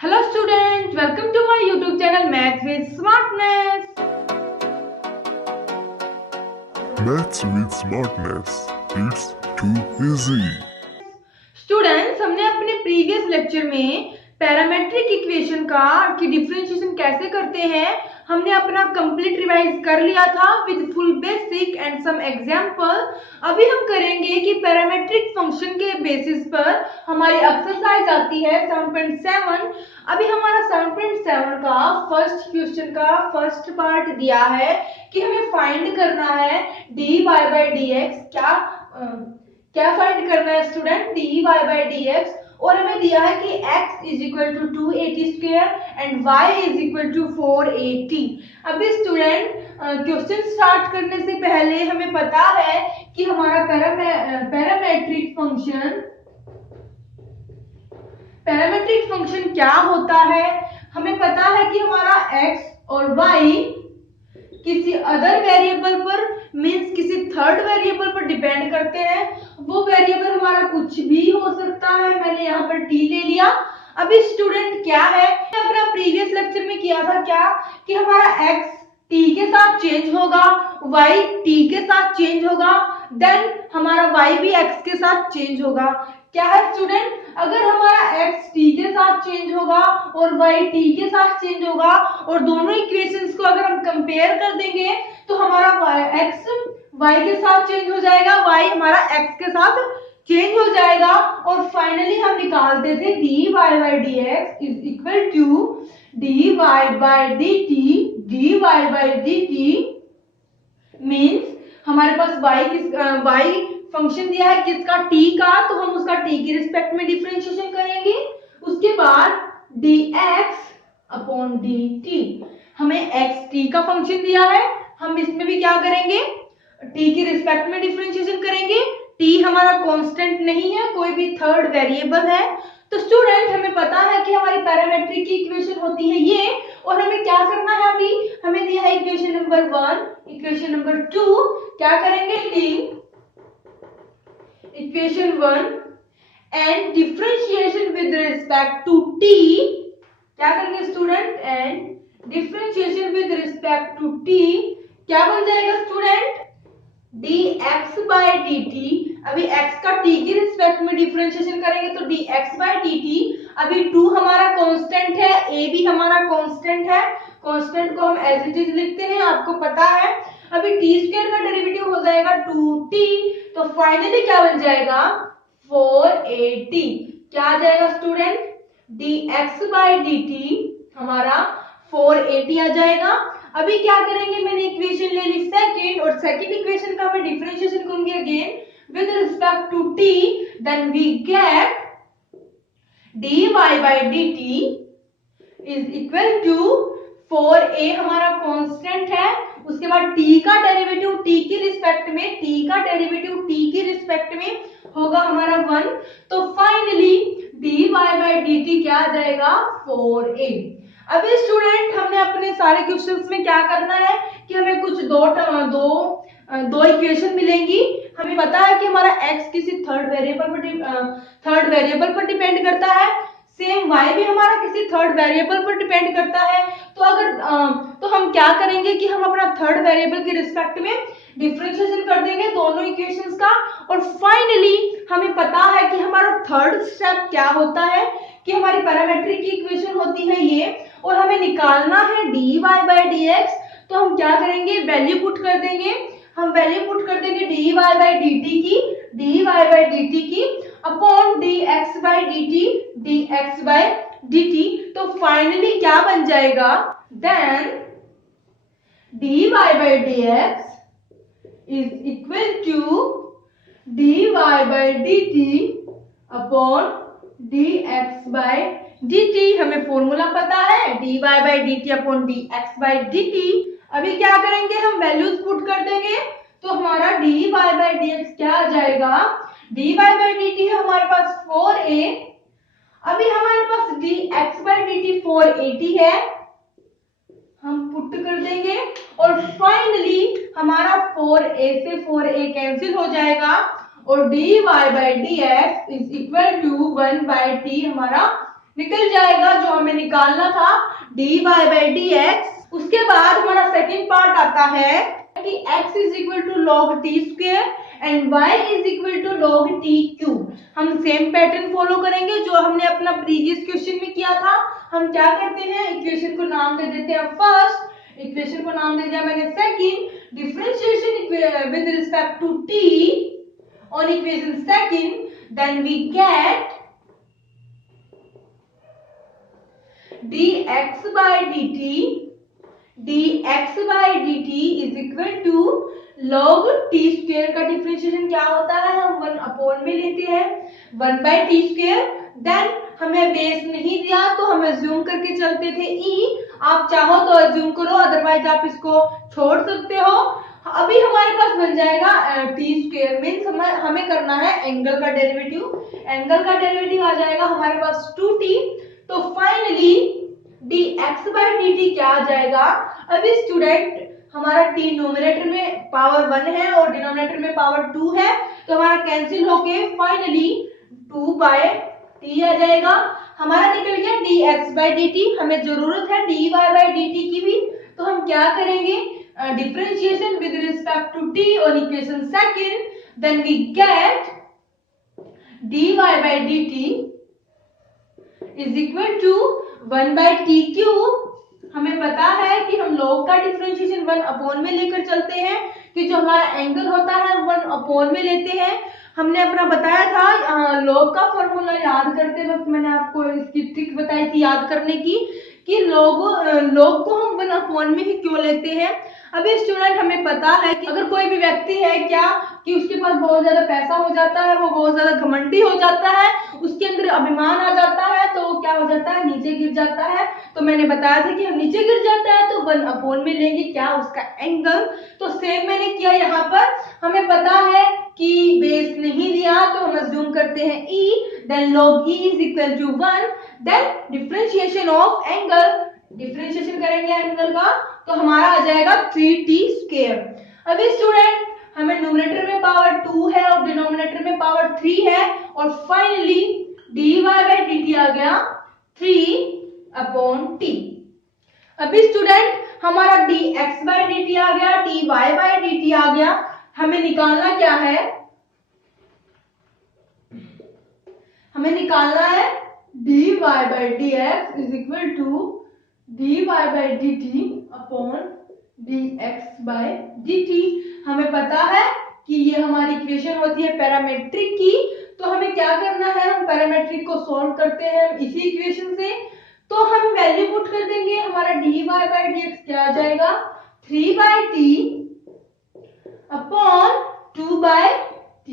Hello students, welcome to my YouTube channel Math with Smartness. Maths with Smartness. It's too easy. Students, हमने अपने previous lecture में parametric equation की differentiation कैसे करते हैं हमने अपना कंप्लीट रिवाइज कर लिया था with full basic and some example. अभी हम करेंगे कि पैरामेट्रिक फंक्शन के बेसिस पर हमारी एक्सरसाइज आती है 7.7। अभी हमारा 7.7 का फर्स्ट क्वेश्चन का फर्स्ट पार्ट दिया है कि हमें फाइंड करना है dy by dx। क्या फाइंड करना है स्टूडेंट? dy by dx। और हमें दिया है कि x is equal to 280 square and y is equal to 480। अभी स्टूडेंट क्वेश्चन स्टार्ट करने से पहले हमें पता है कि हमारा पैरामेट्रिक फंक्शन क्या होता है। हमें पता है कि हमारा x और y किसी अदर वेरिएबल पर मींस किसी थर्ड वेरिएबल पर डिपेंड करते हैं। वो वेरिएबल हमारा कुछ भी हो सकता है। मैंने यहाँ पर t ले लिया। अभी स्टूडेंट क्या है, अपना प्रीवियस लेक्चर में किया था क्या कि हमारा x t के साथ चेंज होगा, y t के साथ चेंज होगा, देन हमारा y भी x के साथ चेंज होगा। क्या है स्टूडेंट? अगर हमारा x t के साथ चेंज होगा और y t के साथ चेंज होगा और दोनों इक्वेशंस को अगर हम कंपेयर कर देंगे तो हमारा x y के साथ चेंज हो जाएगा, y हमारा x के साथ चेंज हो जाएगा और फाइनली हम निकालते थे dy by dx is equal to dy by dt means हमारे पास y फंक्शन दिया है किसका? t का, तो हम उसका t की रिस्पेक्ट में डिफरेंशिएशन करेंगे। उसके बाद dx अपॉन dt। हमें x t का फंक्शन दिया है, हम इसमें भी क्या करेंगे? t की रिस्पेक्ट में डिफरेंशिएशन करेंगे। t हमारा कांस्टेंट नहीं है, कोई भी थर्ड वेरिएबल है। तो स्टूडेंट हमें पता है कि हमारी पैरामेट्रिक की इक्वेशन होती है ये, और हमें क्या करना है? अभी हमें दिया है इक्वेशन नंबर 1, इक्वेशन नंबर 2। क्या करेंगे? Equation 1 and differentiation with respect to t। क्या करेंगे student? And differentiation with respect to t क्या बन जाएगा स्टूडेंट? dx by dt। अभी x का t की रिस्पेक्ट में डिफरेंशिएशन करेंगे तो dx by dt। अभी 2 हमारा कांस्टेंट है, a भी हमारा कांस्टेंट है। कांस्टेंट को हम एज इट इज लिखते हैं, आपको पता है। अभी t स्क्वायर का डेरिवेटिव हो जाएगा 2t, तो फाइनली क्या बन जाएगा? 480। क्या आ जाएगा स्टूडेंट? dx by dt हमारा 480 आ जाएगा। अभी क्या करेंगे? मैंने इक्वेशन ले ली सेकंड, और सेकंड इक्वेशन का मैं डिफरेंशिएशन करूंगी again with respect to t, then we get dy by dt is equal to 4a हमारा कांस्टेंट है। उसके बाद t का डेरिवेटिव t की रिस्पेक्ट में होगा हमारा 1। तो फाइनली dy by dt क्या आ जाएगा? 4a। अभी स्टूडेंट हमने अपने सारे क्वेश्चंस में क्या करना है कि हमें कुछ दो इक्वेशन मिलेंगी। हमें पता है कि हमारा x किसी थर्ड वेरिएबल पर डिपेंड करता है, सेम y भी हमारा किसी थर्ड वेरिएबल पर डिपेंड करता है। तो हम क्या करेंगे कि हम अपना थर्ड वेरिएबल के रिस्पेक्ट में डिफरेंशिएशन कर देंगे दोनों इक्वेशंस का, और फाइनली हमें पता है कि हमारा थर्ड स्टेप क्या होता है कि हमारी पैरामेट्रिक की इक्वेशन होती है ये, और हमें निकालना है dy by dx। तो हम क्या करेंगे? वैल्यू पुट कर देंगे। हम वैल्यू पुट कर देंगे dy by dt की अपॉन dx by dt। तो फाइनली क्या बन जाएगा? Then dy by dx is equal to dy by dt upon dx by dt। हमें फॉर्मूला पता है dy by dt upon dx by dt। अभी क्या करेंगे? हम वैल्यूज पुट कर देंगे, तो हमारा dy by dx क्या आ जाएगा? dy by dt है हमारे पास 4a। अभी हमारे पास dx by dt 480 है, हम पुट कर देंगे और फाइनली हमारा 4a से 4a कैंसिल हो जाएगा और dy by dx is equal to 1 by t हमारा निकल जाएगा जो हमें निकालना था dy by dx। उसके बाद हमारा सेकंड पार्ट आता है कि x is equal to log t square and y is equal to log t cube. हम सेम पैटर्न फॉलो करेंगे जो हमने अपना प्रीवियस क्वेश्चन में किया था। हम क्या करते हैं, इक्वेशन को नाम दे देते हैं फर्स्ट, इक्वेशन को नाम दे दिया मैंने second, differentiation with respect to t on equation second, then we get dx by dt is equal to log t square का डिफरेंशिएशन क्या होता है, हम 1 अपॉन में लेते हैं 1 by t स्क्वायर। देन हमें बेस नहीं दिया तो हम अज्यूम करके चलते थे e, आप चाहो तो अज्यूम करो, अदरवाइज आप इसको छोड़ सकते हो। अभी हमारे पास बन जाएगा टी स्क्वायर, मीन्स हमें करना है एंगल का डेरिवेटिव। एंगल का डेरिवेटिव आ जाएगा हमारे पास 2t। तो फाइनली dx by dt क्या आ जाएगा। अभी स्टूडेंट हमारा t न्यूमरेटर में पावर 1 है और डिनोमिनेटर में पावर 2 है, तो हमारा कैंसिल होके फाइनली 2 by t आ जाएगा। हमारा निकल गया dx by dt। हमें जरूरत है dy by dt की भी, तो हम क्या करेंगे, differentiation with respect to t on equation second, then we get dy by dt is equal to 1 by t cube. हमें पता है कि हम log का डिफरेंशिएशन 1 अपॉन में लेकर चलते हैं, कि जो हमारा एंगल होता है 1 अपॉन में लेते हैं। हमने अपना बताया था log का फॉर्मूला याद करते वक्त मैंने आपको इसकी ट्रिक बताई थी याद करने की, कि log को हम 1 अपॉन में ही क्यों लेते हैं। अभी स्टूडेंट हमें पता है कि अगर कोई भी व्यक्ति है क्या कि उसके पास बहुत ज्यादा पैसा हो जाता है, वो बहुत ज्यादा घमंडी हो जाता है, उसके अंदर अभिमान आ जाता है, तो वो क्या हो जाता है, नीचे गिर जाता है। तो मैंने बताया था कि हम नीचे गिर जाता है तो 1 अपॉन में लेंगे क्या, उसका एंगल। तो सेम मैंने किया यहाँ पर। हमें पता है कि बेस नहीं दिया तो हम अज्यूम करते हैं e, then log e is equal to 1, then differentiation of angle, differentiation करेंगे एंगल का, तो हमारा आ जाएगा 3t स्क्वायर। अभी स्टूडेंट हमें न्यूमरेटर में पावर 2 है और डिनोमिनेटर में पावर 3 है, और फाइनली dy by dt आ गया 3 अपॉन t। अभी स्टूडेंट हमारा dx by dt आ गया, dy by dt आ गया। हमें निकालना क्या है, हमें निकालना है dy by dx is equal to dy by dt upon dx by dt। हमें पता है कि ये हमारी इक्वेशन होती है पैरामेट्रिक की, तो हमें क्या करना है, हम पैरामेट्रिक को सॉल्व करते हैं इसी इक्वेशन से। तो हम वैल्यू पुट कर देंगे, हमारा dy by dx क्या आ जाएगा, 3 by t upon 2 by t।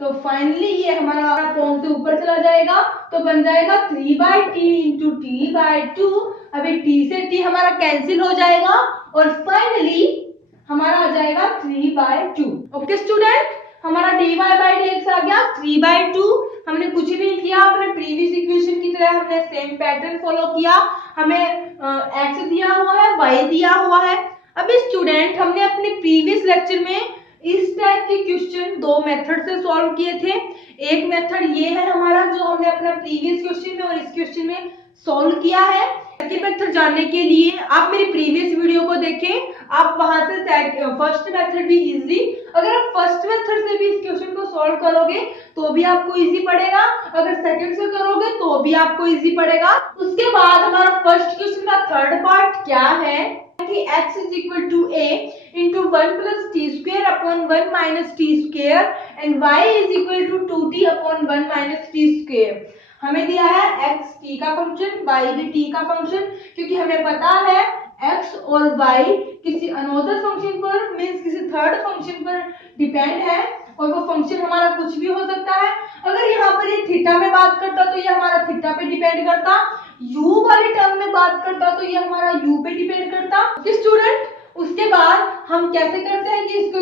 तो फाइनली ये हमारा फॉर्म से ऊपर चला जाएगा, तो बन जाएगा 3 by t into t by 2। अभी t से t हमारा कैंसिल हो जाएगा और फाइनली हमारा आ जाएगा 3 by 2। ओके स्टूडेंट, हमारा dy by dx आ गया 3 by 2। हमने कुछ नहीं किया, अपने प्रीवियस इक्वेशन की तरह हमने सेम पैटर्न फॉलो किया। हमें x दिया हुआ है, y दिया हुआ है। अभी स्टूडेंट हमने अपने प्रीवियस लेक्चर में इस टाइप के क्वेश्चन 2 मेथड से सॉल्व किए थे। एक मेथड ये है हमारा जो हमने अपना प्रीवियस क्वेश्चन में और इस क्वेश्चन में सॉल्व किया है। सेकंड मेथड जानने के लिए आप मेरी प्रीवियस वीडियो को देखें, आप वहां से फर्स्ट मेथड भी इजी, अगर आप फर्स्ट मेथड से भी इस क्वेश्चन को सॉल्व करोगे तो भी आपको इजी पड़ेगा, अगर सेकंड से करोगे तो भी आपको इजी पड़ेगा। उसके बाद हमारा फर्स्ट क्वेश्चन का थर्ड पार्ट क्या है कि x is equal to a into 1 plus t square upon 1 minus t square and y is equal to 2t upon 1 minus t square। हमें दिया है x t का फंक्शन, y भी t का फंक्शन, क्योंकि हमें पता है x और y किसी अनदर फंक्शन पर मींस किसी थर्ड फंक्शन पर डिपेंड है, और वो फंक्शन हमारा कुछ भी हो सकता है। अगर यहाँ पर ये थीटा में बात करता तो ये हमारा थीटा पे डिपेंड करता, u वाले टर्म में बात करता तो ये हमारा u पे डिपेंड करता। स्टूडेंट उसके बाद हम कैसे करते हैं कि इसको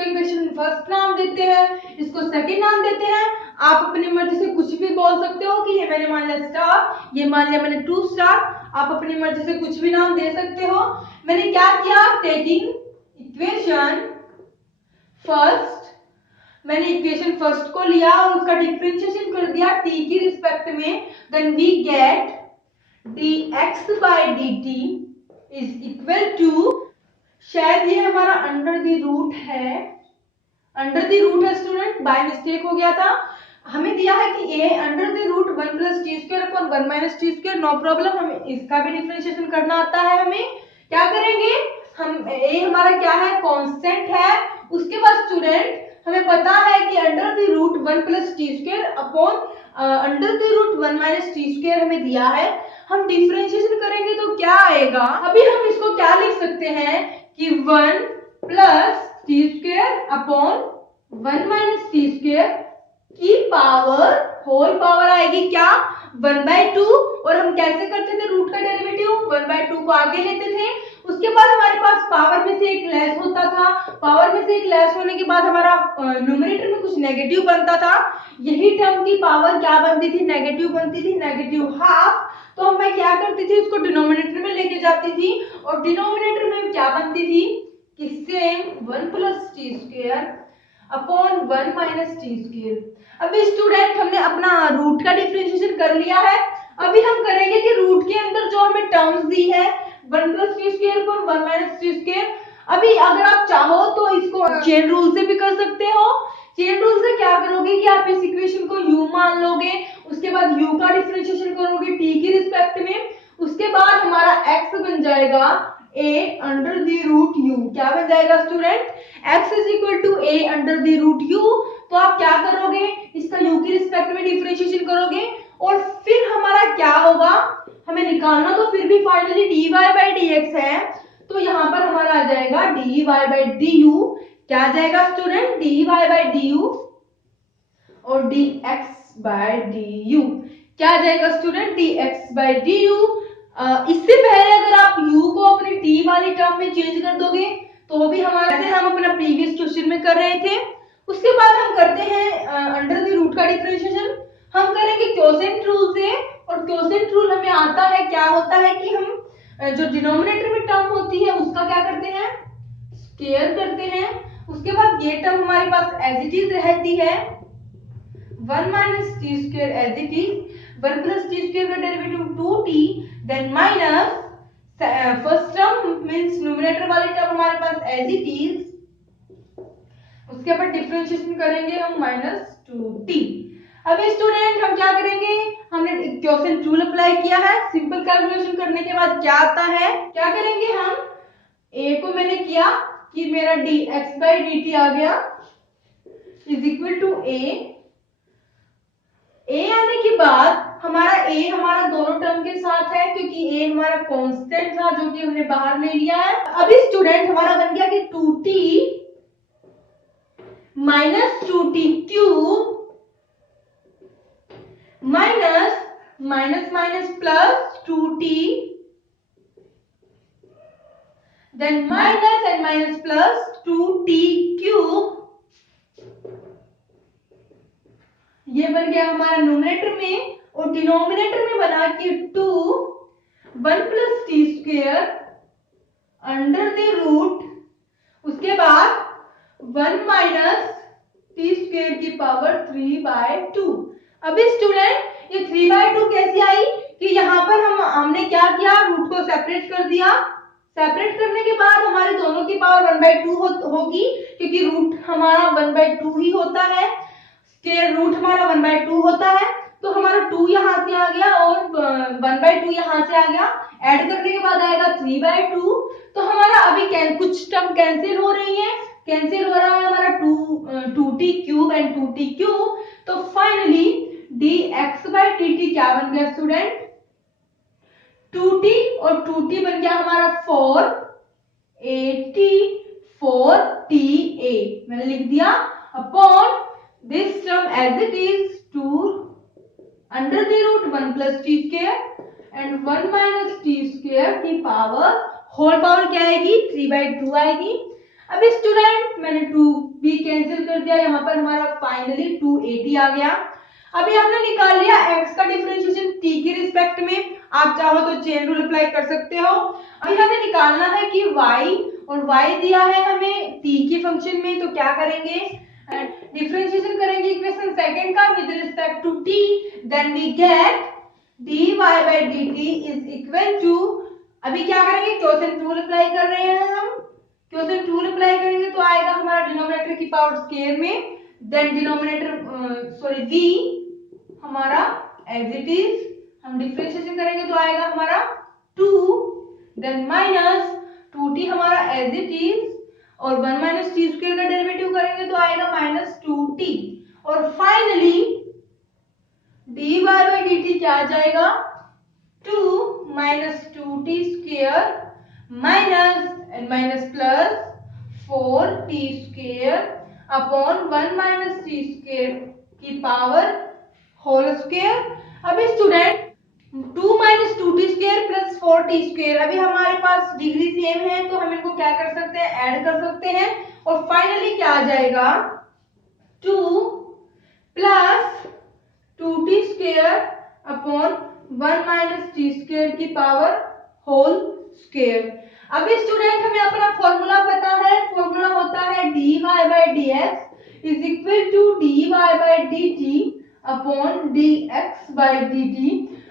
इक्वेशन फर्स्ट नाम देते हैं, इसको सेकंड नाम देते हैं। आप अपनी मर्जी से कुछ भी बोल सकते हो कि ये मैंने मान लिया स्टार, ये मान लिया मैंने 2 स्टार, आप अपनी मर्जी से कुछ भी नाम दे सकते हो। मैंने क्या किया, टेकिंग इक्वेशन फर्स्ट मैंने इक्वेशन फर्स्ट को लिया और उसका डिफरेंशिएशन कर दिया t की रिस्पेक्ट में, then we get dx by dt is equal to, शायद ये हमारा अंडर द रूट है, स्टूडेंट, बाय मिस्टेक हो गया था। हमें दिया है कि a under the root 1 plus T square upon 1 minus T square, no problem, हमें इसका भी डिफरेंशिएशन करना आता है। हमें क्या करेंगे, हम a हमारा क्या है, कांस्टेंट है। उसके बाद स्टूडेंट हमें पता है कि under the root 1 plus T square upon under the root 1 minus T square हमें दिया है। हम डिफरेंशिएशन करेंगे तो क्या आएगा, अभी हम इसको क्या लिख सकते हैं कि 1 plus T square upon 1 minus T square की पावर होल पावर आएगी क्या, 1/2। और हम कैसे करते थे रूट का डेरिवेटिव, 1/2 को आगे लेते थे। उसके बाद हमारे पास पावर में से एक लेस होता था, पावर में से एक लेस होने के बाद हमारा न्यूमरेटर में कुछ नेगेटिव बनता था। यही टर्म की पावर क्या बनती थी, नेगेटिव बनती थी, नेगेटिव हाफ। तो मैं क्या करती थी, उसको डिनोमिनेटर में लेके जाती थी और डिनोमिनेटर में क्या बनती थी कि same 1 plus T square upon 1 minus T square. अभी स्टूडेंट हमने अपना रूट का डिफरेंशिएशन कर लिया है। अभी हम करेंगे कि रूट के अंदर जो हमें टर्म्स दी है 1 plus T square upon 1 minus T square, अभी अगर आप चाहो तो इसको चेन रूल से भी कर सकते हो। चेन रूल से क्या करोगे कि आप इस इक्वेशन को u मान लोगे, उसके बाद u का डिफरेंशिएशन करोगे t की रिस्पेक्ट में, उसके बाद हमारा x बन जाएगा a under the root u। क्या बन जाएगा student, x is equal to a under the root u। तो आप क्या करोगे, इसका u की रिस्पेक्ट में डिफरेंशिएशन करोगे और फिर हमारा क्या होगा, हमें निकालना तो फिर भी फाइनली dy by dx है, तो यहाँ पर हमारा आ जाएगा dy by du। क्या आ जाएगा स्टूडेंट, dy by du और dx by du। क्या आ जाएगा स्टूडेंट, dx by du। इससे पहले अगर आप u को अपनी t वाली टर्म में चेंज कर दोगे तो भी हमारा, जैसे हम अपना प्रीवियस क्वेश्चन में कर रहे थे। उसके बाद हम करते हैं अंडर द रूट का डिफरेंशिएशन। हम करेंगे क्वोशेंट रूल से, और क्वोशेंट रूल हमें आता है, क्या होता है कि हम जो डिनोमिनेटर में टर्म होती है उसका क्या करते हैं, स्क्वायर करते हैं। उसके बाद ये टर्म हमारे पास एज इट इज रहती है 1 minus T square as it is, 1 plus T square का derivative 2t, then minus first term means numerator वाली टर्म हमारे पास एज इट इज, उसके बाद डिफरेंशिएशन करेंगे हम -2t। अभी स्टूडेंट हम क्या करेंगे, हमने क्वोशेंट रूल अप्लाई किया है, सिंपल कैलकुलेशन करने के बाद क्या आता है, क्या करेंगे हम, a को मैंने किया कि मेरा dx by dt आ गया इज इक्वल टू a आने के बाद हमारा a हमारा दोनों टर्म के साथ है, क्योंकि a हमारा कांस्टेंट था जो कि हमने बाहर ले लिया है। अभी स्टूडेंट हमारा बन गया कि 2t minus 2t cube minus minus minus plus 2t, then minus and minus plus 2t cube. ये बन गया हमारा न्यूमरेटर में, और डिनोमिनेटर में बना कि 2 1 plus T square under the root, उसके बाद 1 माइनस टी स्क्वायर की पावर 3/2। अभी स्टूडेंट ये 3/2 कैसी आई कि यहाँ पर हमने क्या किया, रूट को सेपरेट कर दिया। सेपरेट करने के बाद हमारे दोनों की पावर 1/2 होगी, क्योंकि रूट हमारा 1/2 ही होता है, स्क्वायर रूट हमारा 1/2 होता है। तो हमारा 2 यहाँ से आ गया और 1/2 यहाँ से आ गया, ऐड करने के बाद आएगा 3/2। तो हमारा अभी कुछ टर्म कैंसिल हो रही है, कैंसिल हो रहा है हमारा 2t cube and 2t cube. तो फाइनली dx by dt क्या बन गया स्टूडेंट, 2t और 2t बन गया हमारा 4at 4ta, मैंने लिख दिया upon this term as it is 2 under the root 1 plus T square and 1 minus T square की पावर होल पावर क्या आएगी, 3/2 आएगी। अभी स्टूडेंट मैंने 2 भी कैंसिल कर दिया, यहाँ पर हमारा फाइनली 280 आ गया। अभी हमने निकाल लिया x का डिफरेंशिएशन t की रिस्पेक्ट में, आप चाहो तो चेन रूल अप्लाई कर सकते हो। अभी हमें निकालना है कि y, और y दिया है हमें t के फंक्शन में, तो क्या करेंगे, डिफरेंशिएशन करेंगे इक्वेशन सेकंड का with respect to t, then we get dy by dt is equal to, अभी क्या करेंगे, क्वोशिएंट रूल अप्लाई कर रहे हैं हम, क्वोशिएंट रूल अप्लाई करेंगे तो आएगा हमारा डिनोमिनेटर की पावर स्क्वायर में, देन डिनोमिनेटर v हमारा एज इट इज, हम डिफरेंशिएशन करेंगे तो आएगा हमारा 2, देन माइनस 2t हमारा एज इट इज, और 1 माइनस टी स्क्वायर का डेरिवेटिव करेंगे तो आएगा माइनस 2t, और फाइनली dy by dt क्या आ जाएगा, 2 minus 2t square minus plus 4t square upon 1 minus t square की पावर होल स्क्वायर। अभी student 2 minus 2t square plus 4t square, अभी हमारे पास डिग्री सेम है तो हम इनको क्या कर सकते हैं, ऐड कर सकते हैं, और फाइनली क्या आ जाएगा, 2 plus 2t square upon 1 minus t square की पावर होल स्क्वायर। अभी स्टूडेंट हमें अपना फॉर्मूला पता है, फॉर्मूला होता है dy by dx is equal to dy by dt upon dx by dt।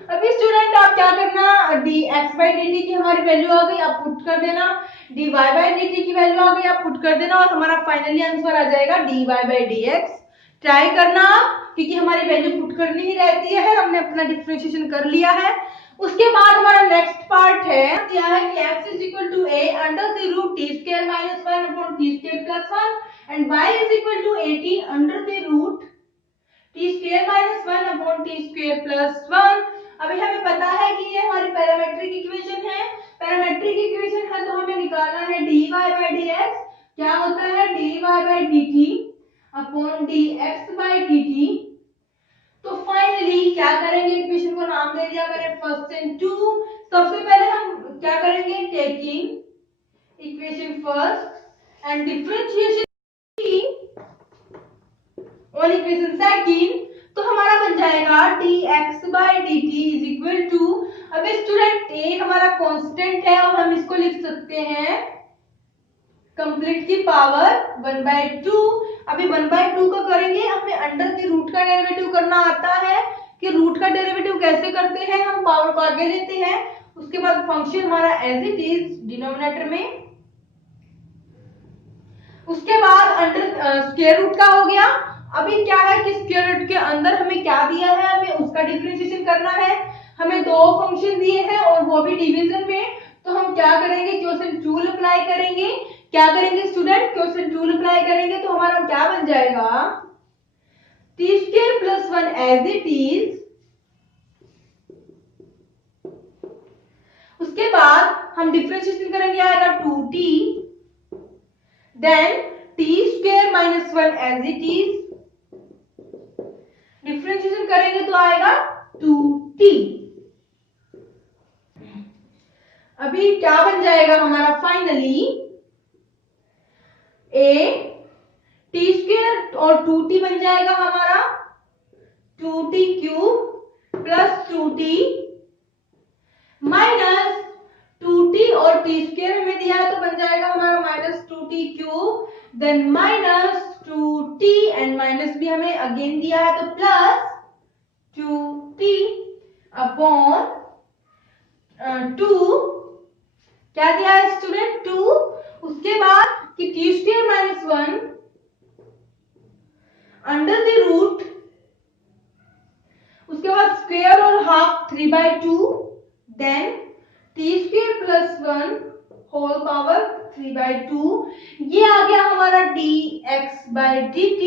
अभी स्टूडेंट आप क्या करना, dx by dt की हमारी वैल्यू आ गई, आप पुट कर देना, dy by dt की वैल्यू आ गई, आप पुट कर देना, और हमारा फाइनली आंसर आ जाएगा dy by dx। ट्राई करना क्योंकि हमारी वैल्यू पुट करनी ही रहती है, हमने अपना डिफरेंशिएशन कर लिया है। उसके बाद हमारा नेक्स्ट पार्ट है, दिया है कि x is equal to a under the root t square minus 1 upon t square plus 1 and y is equal to 18 under the root t square minus 1 upon t square plus 1। अभी हमें पता है कि ये हमारी पैरामेट्रिक इक्वेशन है, parametric equation है तो हमें निकालना है dy by dx, क्या होता है dy by dt upon dx by dt। तो फाइनली क्या करेंगे, इक्वेशन को नाम दे दिया मैंने फर्स्ट एंड टू। सबसे पहले हम क्या करेंगे, taking equation first and differentiation on equation second, तो हमारा बन जाएगा dx by dt is equal to, अब स्टूडेंट a हमारा कांस्टेंट है और हम इसको लिख सकते हैं कंप्लीट की पावर 1/2। अभी 1/2 का करेंगे, हमें अंडर के रूट का डेरिवेटिव करना आता है कि रूट का डेरिवेटिव कैसे करते हैं, हम पावर को आगे लेते हैं, उसके बाद फंक्शन हमारा एज इट इज डिनोमिनेटर में, उसके बाद अंडर स्क्वायर रूट का हो गया। अभी क्या है कि स्क्वायर रूट के अंदर हमें क्या दिया है, हमें उसका डिफरेंशिएशन करना है, हमें दो फंक्शन दिए हैं और वो भी डिवीजन में, तो हम क्या करेंगे, क्वोशिएंट रूल अप्लाई करेंगे। क्या करेंगे स्टूडेंट, क्वोशिएंट रूल अप्लाई करेंगे तो हमारा क्या बन जाएगा, t square plus 1 as it is, उसके बाद हम डिफरेंशिएशन करेंगे, आएगा 2t, then t square minus 1 as it is, differentiation करेंगे तो आएगा 2t। अभी क्या बन जाएगा हमारा फाइनली, a t स्क्वायर और 2t बन जाएगा हमारा 2t cube plus 2t minus 2t और t स्क्वायर हमें दिया है तो बन जाएगा हमारा minus 2t cube, then minus 2t and minus भी हमें अगेन दिया है तो प्लस 2t अपॉन 2, क्या दिया है स्टूडेंट 2, उसके बाद कि t square minus 1 under the root, उसके बाद स्क्वायर और half 3/2, then t square plus 1 whole power 3/2, ये आ गया हमारा dx by dt।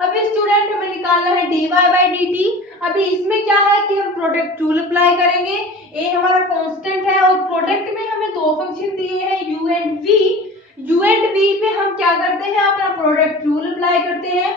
अभी स्टूडेंट हमें निकालना है dy by dt। अभी इसमें क्या है कि हम प्रोडक्ट रूल अप्लाई करेंगे, a हमारा कांस्टेंट है और प्रोडक्ट में हमें दो फंक्शन दिए हैं u and v, u and v पे हम क्या करते हैं, अपना प्रोडक्ट रूल अप्लाई करते हैं।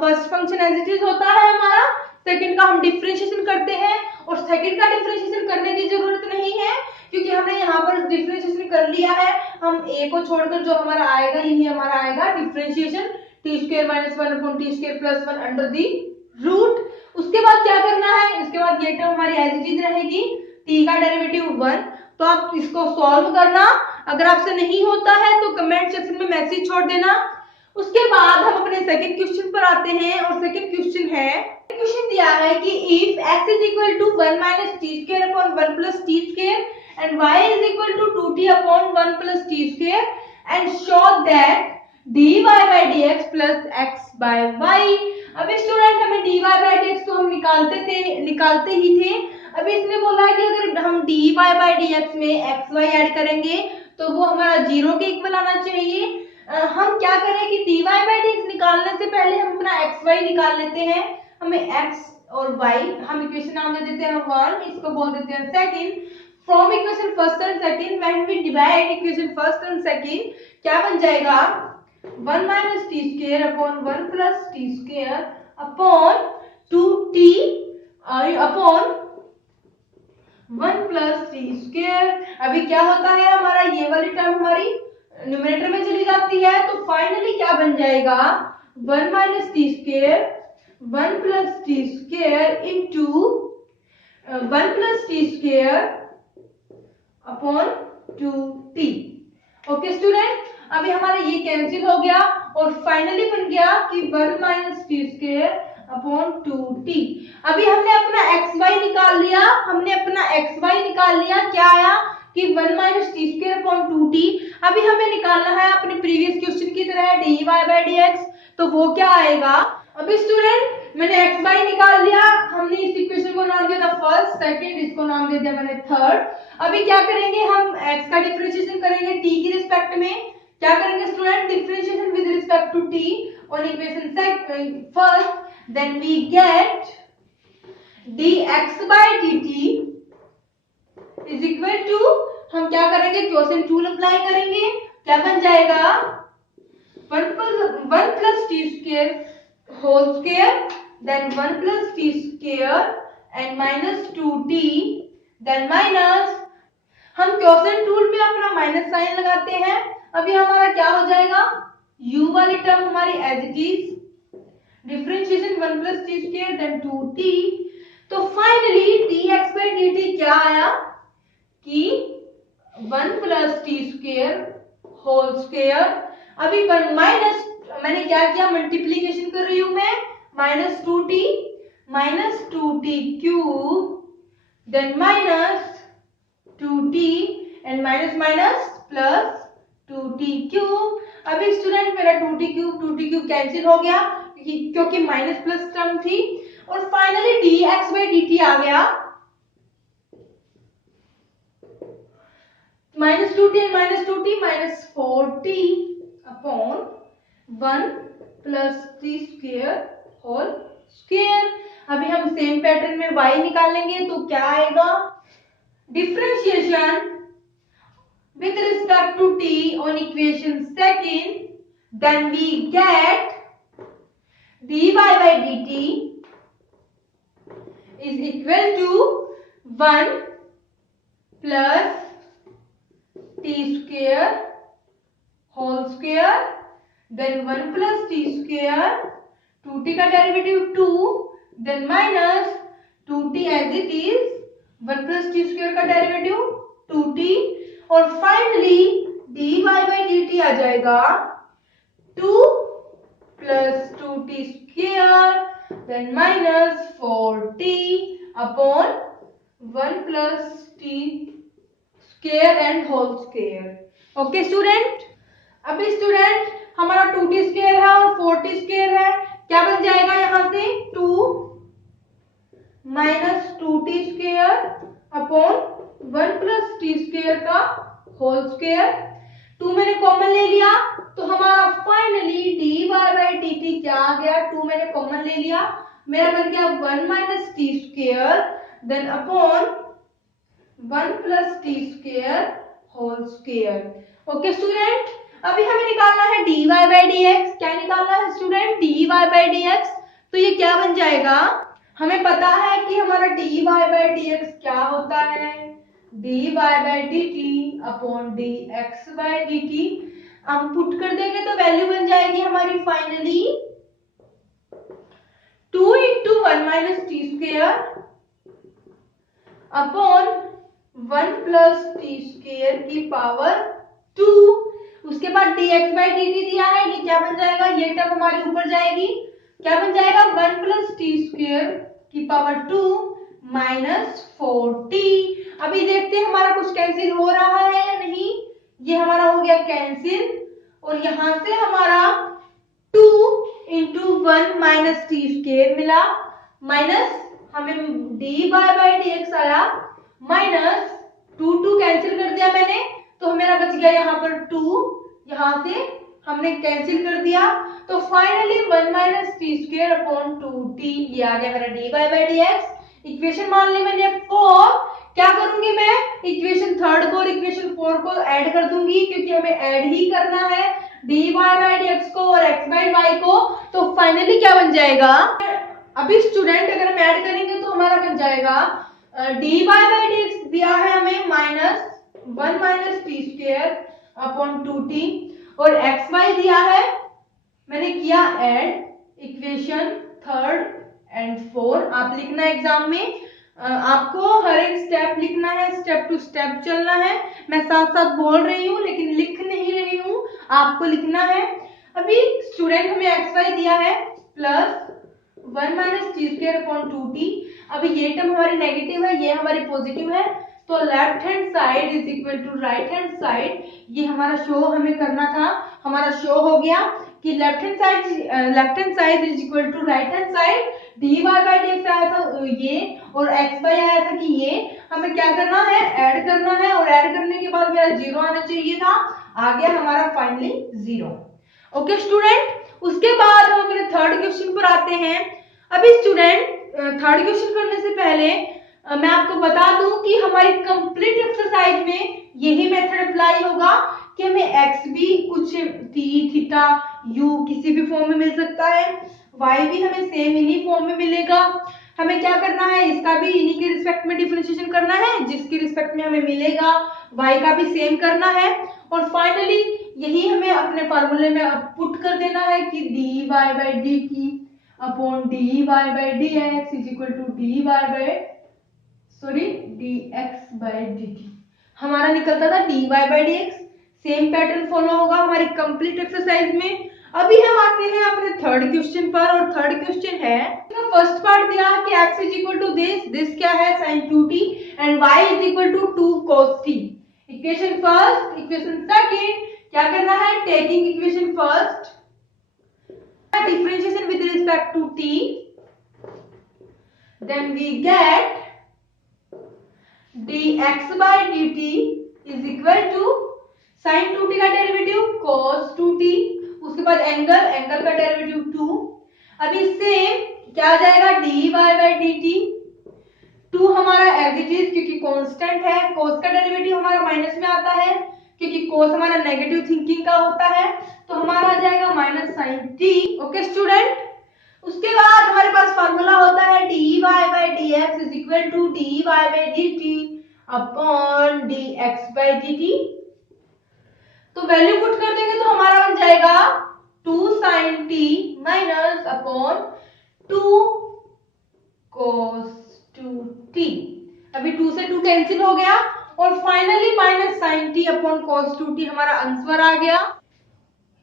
First function as it is होता है हमारा, सेकंड का हम डिफरेंशिएशन करते हैं, और सेकंड का डिफरेंशिएशन करने की जरूरत नहीं है क्योंकि हमने यहाँ पर डिफरेंशिएशन कर लिया है, हम a को छोड़कर जो हमारा आएगा यही हमारा आएगा differentiation t square minus 1 upon t square plus 1 under the root. उसके बाद क्या करना है, इसके बाद ये टर्म हमारी एज इट इज रहेगी, t का डेरिवेटिव 1, तो आप इसको सॉल्व करना, अगर आपसे नहीं होता है तो कमेंट सेक्शन में मैसेज छोड़ देना। उसके बाद हम अपने सेकंड क्वेश्चन पर आते हैं और सेकंड क्वेश्चन है, क्वेश्चन दिया है कि if x is equal to 1 minus t square upon 1 plus t square and y is equal to 2t upon 1 plus t square and show that dy by dx plus x by y। अभी student हमें dy by dx तो हम निकालते ही थे। अभी इसने बोला है कि अगर हम dy by dx में xy ऐड करेंगे तो वो हमारा 0 के इक्वल आना चाहिए। हम क्या करें कि dy by dx निकालने से पहले हम अपना xy निकाल लेते हैं। हमें x और y हम इक्वेशन नाम दे देते हैं 1, इसको बोल देते हैं second. From equation first and second when we divide equation first and second क्या बन जाएगा 1 minus t square upon 1 plus t square upon 2t upon 1 plus t square। अभी क्या होता है हमारा ये वाली टर्म हमारी न्यूमरेटर में चली जाती है तो फाइनली क्या बन जाएगा 1 minus t square 1 plus t square into 1 plus t square upon 2t। Okay student, अभी हमारा ये कैंसिल हो गया और फाइनली बन गया कि 1 minus t square upon 2t। अभी हमने अपना xy निकाल लिया, क्या आया कि 1 minus t square upon 2t। अभी हमें निकालना है अपने प्रीवियस क्वेश्चन की तरह dy by dx, तो वो क्या आएगा। अभी स्टूडेंट मैंने xy निकाल लिया, हमने इस इक्वेशन को नाम दिया था फर्स्ट, सेकंड, इसको नाम दे दिया मैंने थर्ड। अभी क्या करेंगे हम x का डिफरेंशिएशन करेंगे t की रिस्पेक्ट में। क्या करेंगे student differentiation with respect to t on equation first, then we get dx by dt is equal to, हम क्या करेंगे क्वोशिएंट रूल अप्लाई करेंगे, क्या बन जाएगा 1 plus t square whole square then 1 plus t square and minus 2t then minus, हम quotient rule पे अपना माइनस साइन लगाते हैं। अभी हमारा क्या हो जाएगा u वाली टर्म हमारी as it is differentiation 1 plus t square then 2t। तो फाइनली dx by dt क्या आया कि 1 plus t square whole square। अभी माइनस मैंने क्या किया मल्टीप्लीकेशन कर रही हूं मैं, minus 2t cube then minus 2t and minus plus 2t cube. अभी स्टूडेंट मेरा 2t क्यूब कैंसिल हो गया क्योंकि माइनस प्लस टर्म थी और फाइनली dx by dt आ गया minus 2t minus 4t upon 1 plus t square whole square। अभी हम सेम पैटर्न में y निकालेंगे तो क्या आएगा differentiation with respect to t on equation second, then we get dy by dt is equal to 1 plus t square whole square then 1 plus t square 2t का derivative 2 then minus 2t as it is 1 plus t square का derivative 2t और finally dy by dt आ जाएगा 2 plus 2t square then minus 4t upon 1 plus t square and whole square। Okay student, अभी student हमारा 2t square है और 4t square है, क्या बन जाएगा यहाँ से 2 minus 2t square upon 1 plus t square का होल स्क्वायर। 2 मैंने कॉमन ले लिया तो हमारा फाइनली dy by dt क्या आ गया, 2 मैंने कॉमन ले लिया, मेरा बन गया 1 minus t square then upon 1 plus t square whole square. Okay student, अभी हमें निकालना है dy by dx। क्या निकालना है स्टूडेंट dy by dx, तो ये क्या बन जाएगा, हमें पता है कि हमारा dy by dx क्या होता है dy by dt upon dx by dt। हम पुट कर देंगे तो वैल्यू बन जाएगी हमारी finally 2 into 1 minus t square upon 1 plus t square की पावर 2। उसके बाद dx बाई dt दिया है, ये क्या बन जाएगा, ये टर्म हमारी ऊपर जाएगी, क्या बन जाएगा 1 प्लस टी स्क्वायर की पावर 2 माइनस 4t। अभी देखते हैं हमारा कुछ कैंसिल हो रहा है या नहीं। ये हमारा हो गया कैंसिल और यहां से हमारा 2 इंटू 1 माइनस टी स्क्वायर मिला, माइनस हमें dy बाई dx आया, माइनस 2 कैंसिल कर दिया मैंने, तो मेरा बच गया यहाँ पर 2, यहाँ से हमने कैंसिल कर दिया, तो finally 1 minus T square upon 2t, ये आ गया मेरा dy बाई dx। इक्वेशन मान ली मैंने 4, क्या करूंगी मैं, इक्वेशन थर्ड को और इक्वेशन 4 को ऐड कर दूंगी, क्योंकि हमें ऐड ही करना है dy बाई dx को और x बाई y को। तो फाइनली क्या बन जाएगा, अभी स्टूडेंट अगर हम ऐड करेंगे तो हमारा बन जाएगा dy बाई dx दिया है हमें minus 1 minus T square upon 2t और एक्स वाई दिया है, मैंने किया ऐड इक्वेशन थर्ड एंड 4। आप लिखना एग्जाम में, आपको हर एक स्टेप लिखना है, स्टेप टू स्टेप चलना है। मैं साथ साथ बोल रही हूँ लेकिन लिख नहीं रही हूँ, आपको लिखना है। अभी स्टूडेंट हमें एक्स वाई दिया है plus 1 minus T square upon 2t। अभी ये टर्म हमारी नेगेटिव है, ये हमारी पॉजिटिव है, तो left hand side is equal to right hand side, ये हमारा शो हमें करना था, हमारा शो हो गया कि left hand side is equal to right hand side. dy by dx आया था ये और x बाई आया था कि ये, हमें क्या करना है, ऐड करना है, और ऐड करने के बाद मेरा 0 आना चाहिए था, आ गया हमारा फाइनली 0। ओके स्टूडेंट, उसके बाद हम अपने थर्ड क्वेश्चन पर आते हैं। अभी स्टूडेंट थर्ड क्वेश्चन करने से पहले मैं आपको बता दूं कि हमारी कंप्लीट एक्सरसाइज में यही मेथड अप्लाई होगा कि हमें x भी कुछ t थीटा u किसी भी फॉर्म में मिल सकता है, y भी हमें सेम इन्हीं फॉर्म में मिलेगा। हमें क्या करना है, इसका भी इन्हीं के रिस्पेक्ट में डिफरेंशिएशन करना है, जिसके रिस्पेक्ट में हमें मिलेगा y का भी सेम करना है, और फाइनली यही हमें अपने फार्मूले में पुट कर देना है कि dy by dt upon dy by dx is equal to dx by dt। हमारा निकलता था dy by dx। Same pattern follow होगा हमारी कंप्लीट एक्सरसाइज में। अभी हम आते हैं अपने थर्ड क्वेश्चन पर, और थर्ड क्वेश्चन है, फर्स्ट पार्ट दिया कि x is equal to this क्या है sin 2t and y is equal to 2 cos t। Equation first, equation second, क्या करना है, taking equation first differentiation with respect to t, then we get dx by dt is equal to sin 2t का derivative cos 2t, उसके बाद angle का derivative 2। अभी same क्या आ जाएगा, dy by dt, 2 हमारा एज इट इज क्योंकि कांस्टेंट है, cos का डेरिवेटिव हमारा माइनस में आता है क्योंकि cos हमारा नेगेटिव थिंकिंग का होता है, तो हमारा आ जाएगा minus sin t। Okay student, उसके बाद हमारे पास फार्मूला होता है dy by dx is equal to dy by dt upon dx by dt। तो वैल्यू पुट कर देंगे तो हमारा बन जाएगा 2 sin t minus upon 2 cos 2t। अभी 2 से 2 कैंसिल हो गया और finally minus sin t upon cos 2t हमारा आंसर आ गया,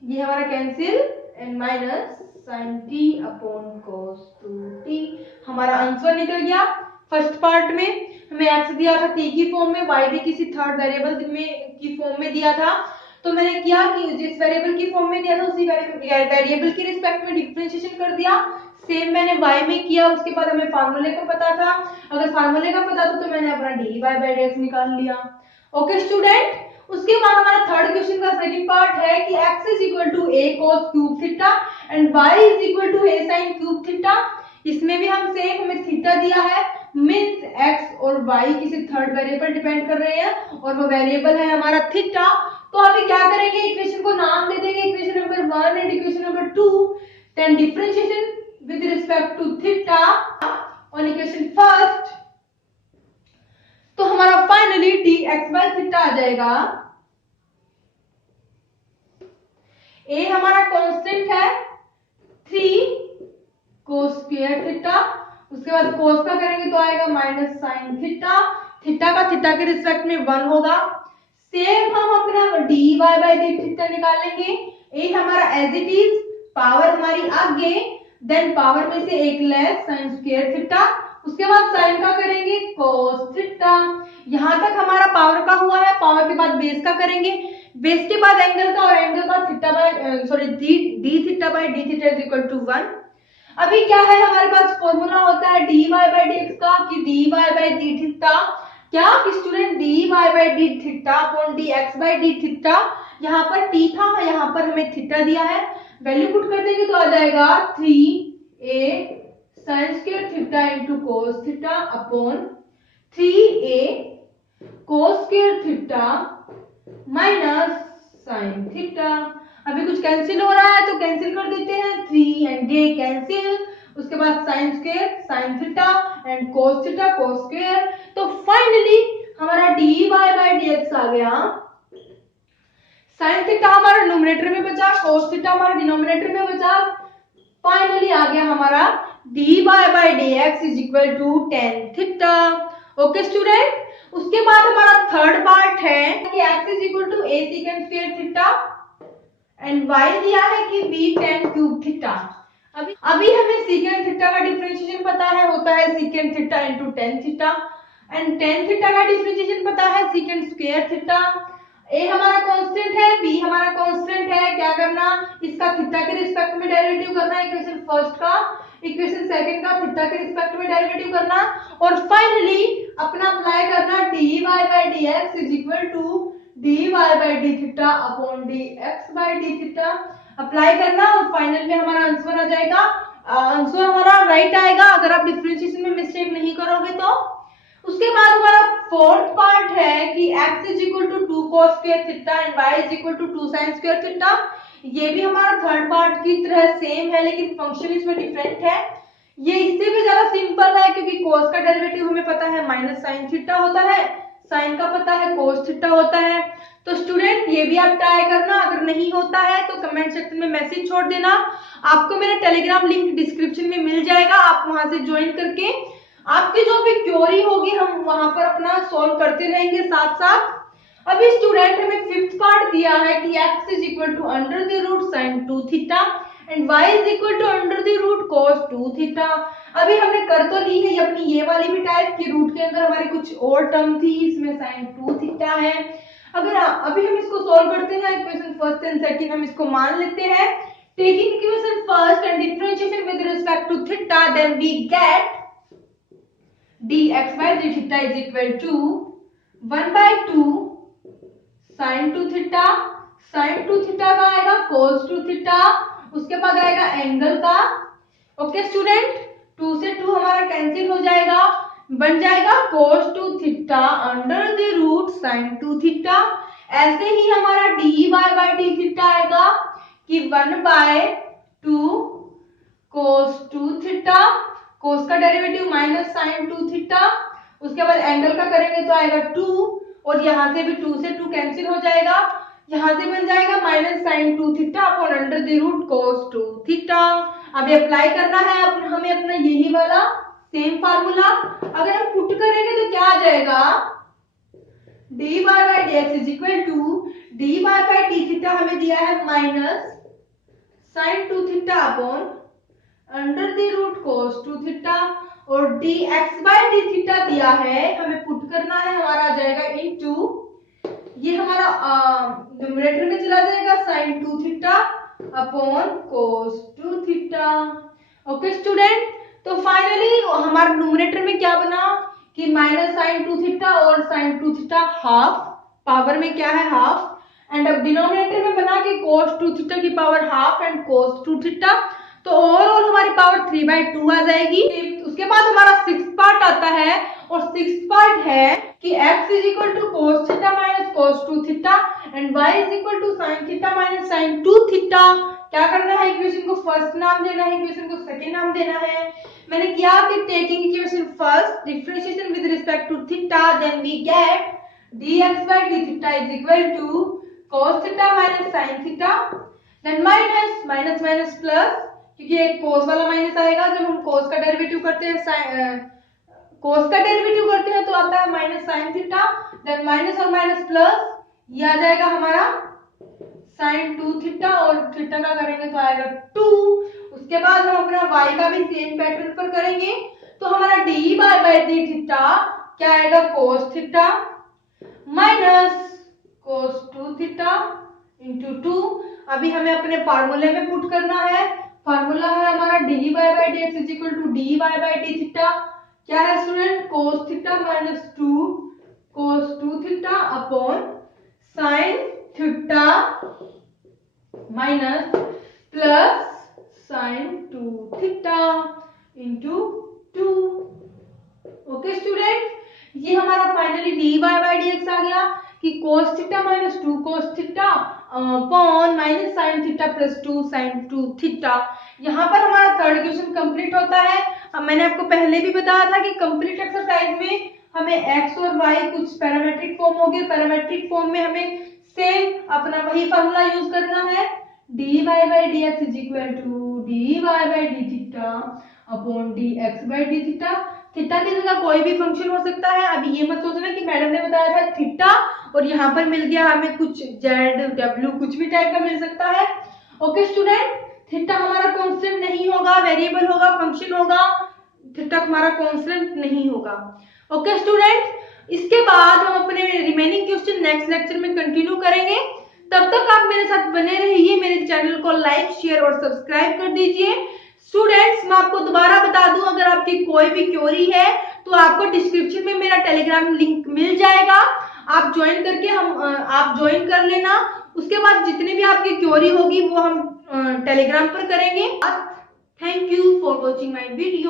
ये हमारा cancel and minus sin t upon cos 2t हमारा आंसर निकल गया। फर्स्ट पार्ट में हमें x दिया था t की फॉर्म में, y भी किसी थर्ड वेरिएबल में की फॉर्म में दिया था, तो मैंने किया कि जिस वेरिएबल की फॉर्म में दिया था उसी वेरिएबल के रिस्पेक्ट में डिफरेंशिएशन कर दिया। सेम मैंने y में किया, उसके बाद हमें फार्मूले का पता था, अगर फार्मूले का पता था तो मैंने अपना dy बाई dx निकाल लिया। ओके स्टूडेंट, उसके बाद हमारा थर्ड क्वेश्चन का सेकंड पार्ट है कि x is equal to a cos cube theta and y is equal to a sin cube theta. इसमें भी हम सेम, हमें थीटा दिया है, मींस x और y किसी थर्ड वेरिएबल डिपेंड कर रहे हैं और वो वेरिएबल है हमारा थीटा। तो अभी क्या करेंगे, इक्वेशन को नाम दे देंगे equation number 1 and equation number 2, then differentiation with respect to theta on equation first, तो हमारा फाइनली dx बाय थीटा आ जाएगा। a हमारा कांस्टेंट है 3 cos स्क्वायर थीटा, उसके बाद cos का करेंगे तो आएगा माइनस sin थीटा, थीटा का थीटा के रिस्पेक्ट में 1 होगा, सेम हम अपना D Y by D theta निकालेंगे। ए हमारा एज इट इज, पावर हमारी आगे, देन पावर में से एक लेस साइन स्क्वायर थीटा, उसके बाद साइन का करेंगे कोस थीटा। यहां तक हमारा पावर का हुआ है, पावर के बाद बेस का करेंगे, बेस के बाद एंगल का, और एंगल का theta by sorry D theta by D theta is equal to 1। अभी क्या है हमारे पास फॉर्मूला होता है D Y by D X का कि D Y by D theta, क्या student D Y by D theta upon D X by D theta. यहाँ पर टी था, यहाँ पर हमें थीटा दिया है, वैल्यू पुट कर देंगे तो आ जाएगा 3a sine square theta into cos theta upon 3a cos square theta minus sine theta. अभी कुछ कैंसिल हो रहा है तो कैंसिल कर देते हैं, 3 एंड a कैंसिल, उसके बाद sine square sine theta and cos theta cos square. तो फाइनली हमारा D Y by D X आ गया, साइन थीटा हमारा न्यूमरेटर में बचा, कोस थीटा हमारा डिनोमिनेटर में बचा। फाइनली आ गया हमारा D Y by D X is equal to tan theta. Okay student, उसके बाद हमारा थर्ड पार्ट है कि x is equal to a second square theta and y दिया है कि b टेन क्यूब थीटा। अभी हमें सेकंड थीटा का डिफरेंशिएशन पता है, होता है second theta into tan theta, and tan theta का डिफरेंशिएशन पता है सेकंड स्क्वायर थीटा। a हमारा कांस्टेंट है, b हमारा कांस्टेंट है, क्या करना, इसका थीटा के रिस्पेक्ट में डेरिवेटिव करना, इक्वेशन फर्स्ट का, इक्वेशन सेकंड का थीटा के रिस्पेक्ट में डेरिवेटिव करना, और फाइनली अपना अप्लाई करना dy by dx is equal to dy by d theta upon dx by d theta apply करना, और फाइनल में हमारा आंसर आ जाएगा, आंसर हमारा राइट आएगा अगर आप डिफरेंशिएशन में मिस्टेक नहीं करोगे तो। उसके बाद हमारा फोर्थ पार्ट है कि x is equal to 2 cos square theta and y is equal to 2 sin square theta. ये भी हमारा थर्ड पार्ट की तरह सेम है, लेकिन फंक्शन इसमें डिफरेंट है। ये इससे भी ज्यादा सिंपल है क्योंकि cos का डेरिवेटिव हमें पता है माइनस साइन थीटा होता है, साइन का पता है cos थीटा होता है। तो स्टूडेंट ये भी आप ट्राई करना, अगर नहीं होता है तो कमेंट सेक्शन में मैसेज छोड़ देना। आपको मेरा टेलीग्राम लिंक डिस्क्रिप्शन में मिल जाएगा, आप वहां से ज्वाइन करके आपकी जो भी क्वेरी होगी हम वहां पर अपना सॉल्व करते रहेंगे साथ साथ। अभी स्टूडेंट हमें फिफ्थ पार्ट दिया है कि x is equal to under the root sine 2 theta and y is equal to under the root cos 2 theta. अभी हमने कर तो ली है अपनी ये वाली भी टाइप की, रूट के अंदर हमारी कुछ और टर्म थी, इसमें साइन 2 थीटा है। अगर अभी हम इसको सॉल्व करते हैं, इक्वेशन फर्स्ट एंड सेकंड हम इसको मान लेते हैं, taking equation first and differentiation with respect to theta, then we get dx by d theta is equal to 1 by 2 sin 2 theta, sin 2 theta का आएगा cos 2 theta, उसके बाद आएगा एंगल का। ओके स्टूडेंट, 2 से 2 हमारा कैंसिल हो जाएगा, बन जाएगा cos 2 theta under the root sin 2 theta। ऐसे ही हमारा dy by d theta आएगा कि 1 by 2 cos 2 theta, cos का डेरिवेटिव माइनस साइन 2 थीटा, उसके बाद एंगल का करेंगे तो आएगा 2, और यहाँ से भी 2 से 2 कैंसिल हो जाएगा, यहाँ से बन जाएगा minus sine 2 theta upon under the root cos 2 theta. अभी अप्लाई करना है हमें अपना यही वाला सेम फार्मूला। अगर हम पुट करेंगे तो क्या आ जाएगा, dy by dx is equal to dy by d theta हमें दिया है minus sine 2 theta upon under the root cos 2 theta, और dx बाय d थीटा दिया है, हमें पुट करना है, हमारा आ जाएगा इनटू, ये हमारा न्यूमरेटर में चला जाएगा sin 2 theta upon cos 2 theta. Okay student, तो फाइनली हमारा न्यूमरेटर में क्या बना कि माइनस साइन 2 थीटा और sin 2 थीटा हाफ, पावर में क्या है हाफ, एंड अब डिनोमिनेटर में बना कि cos 2 थीटा की power half and cos 2 theta, तो ओवरऑल हमारी पावर 3/2 आ जाएगी। उसके बाद हमारा सिक्स्थ पार्ट आता है, और सिक्स्थ पार्ट है कि x is equal to cos theta minus cos 2 theta and y is equal to sin theta minus sin 2 theta. क्या करना है, इक्वेशन को फर्स्ट नाम देना है, इक्वेशन को सेकंड नाम देना है। मैंने किया कि taking equation first differentiation with respect to theta, then we get dx by d थीटा is equal to cos theta minus sin theta, then minus minus minus plus, क्योंकि एक cos वाला माइनस आएगा जब हम cos का डेरिवेटिव करते हैं, cos का डेरिवेटिव करते हैं तो आता है minus sin theta, then minus और माइनस प्लस, ये आ जाएगा हमारा sin 2 थीटा और थीटा का करेंगे तो आएगा 2। उसके बाद हम अपना y का भी सेम पैटर्न पर करेंगे तो हमारा dy बाय डी थीटा क्या आएगा cos theta minus cos 2 theta into 2। अभी हमें अपने फार्मूले में पुट करना है। फार्मूला है हमारा dy by dx is equal to dy by D theta क्या है student cos theta minus 2 cos 2 theta upon sin theta minus plus sin 2 theta into 2। Okay student, ये हमारा फाइनली dy बाय dx आ गया कि cos theta minus 2 cos theta upon minus sin theta plus 2 sin 2 theta. यहाँ पर हमारा third question complete होता है। अब मैंने आपको पहले भी बताया था कि कंप्लीट एक्सरसाइज में हमें x और y कुछ पैरामेट्रिक फॉर्म हो गए, पैरामेट्रिक फॉर्म में हमें सेम अपना वही फार्मूला यूज करना है dy by dx is equal to dy by D theta upon dx by D theta. Theta की जगह कोई भी फंक्शन हो सकता है। अभी ये मत सोचना कि मैडम ने बताया था थीटा और यहाँ पर मिल गया हमें कुछ z w कुछ भी टाइप का मिल सकता है। ओके स्टूडेंट, थीटा हमारा कांस्टेंट नहीं होगा, वेरिएबल होगा, फंक्शन होगा, थीटा हमारा कांस्टेंट नहीं होगा। ओके स्टूडेंट, इसके बाद हम अपने रिमेनिंग क्वेश्चन नेक्स्ट लेक्चर में कंटिन्यू करेंगे। तब तक आप मेरे साथ बने रहिए, मेरे चैनल को लाइक शेयर और सब्सक्राइब कर दीजिए। स्टूडेंट्स, मैं आपको दोबारा बता दूं, अगर आपकी कोई भी क्वेरी है तो आपको डिस्क्रिप्शन में मेरा टेलीग्राम लिंक मिल जाएगा, आप ज्वाइन करके आप ज्वाइन कर लेना। उसके बाद जितनी भी आपकी क्वेरी होगी वो हम टेलीग्राम पर करेंगे। Thank you for watching my video.